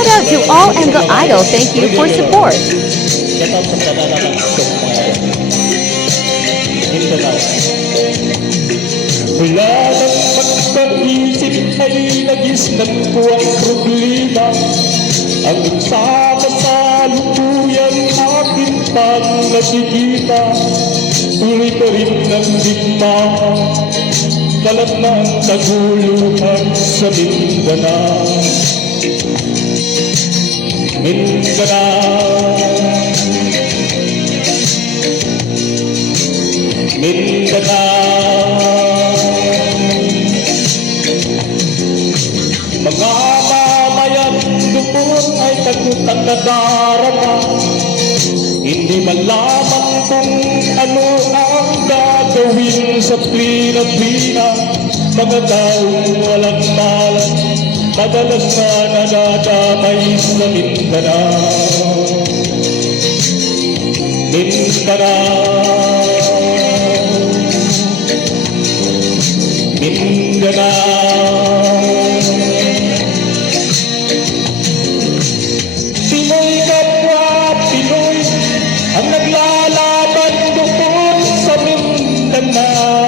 Shout out to all Angle Idol. Thank you for support. Shout out sa kananalang isang mga Mindanao. Mula ng pagkaisip ay nagis nagpuang problema. Ang nagsama sa lukuyan akin pang nakikita. Tuloy pa rin ng digma, kalat na ang kaguluhan sa Mindanao. Mindanao, Mindanao, mga mamayan doon ay tagutang nadarama. Hindi malaman kung ano ang gagawin sa Pilipina. Mga taong walang malas, madalas na nadadamay sa Mindanao. Mindanao, Mindanao, Pinoy kapwa Pinoy ang naglalaban doon sa Mindanao.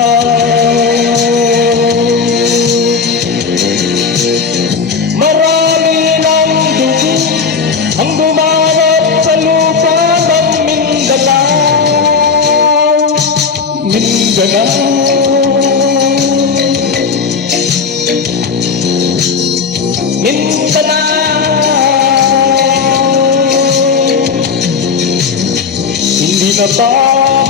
Marami ng dugo ang dumarap sa lupa ng Mindanao. Mindanao, hindi na ba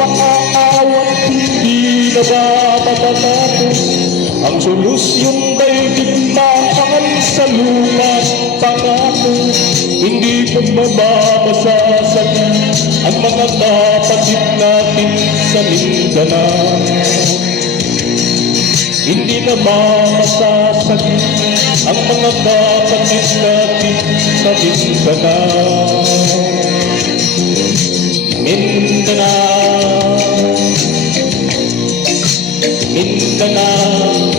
makaawat, hindi na ba matatapos ang solusyon kay digmaan sa lupa? Pangako, hindi pa mababasasagin ang mga kapatid natin sa Mindanao. Hindi na masasagin ang mga kapatid natin sa Mindanao. Mindanao, Mindanao,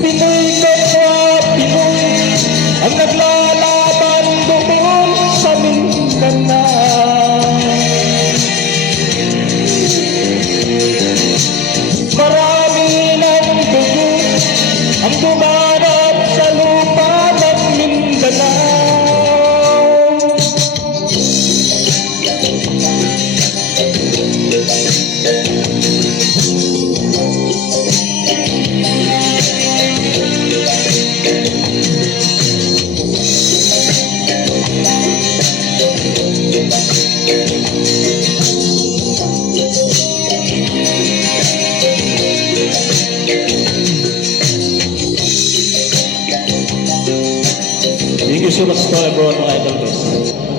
Pinoy kapwa Pinoy ang naglalaban doon sa Mindanao. Marami ng dugo ang dumarap sa lupa ng Mindanao. Thank you so much for everyone, mga idol.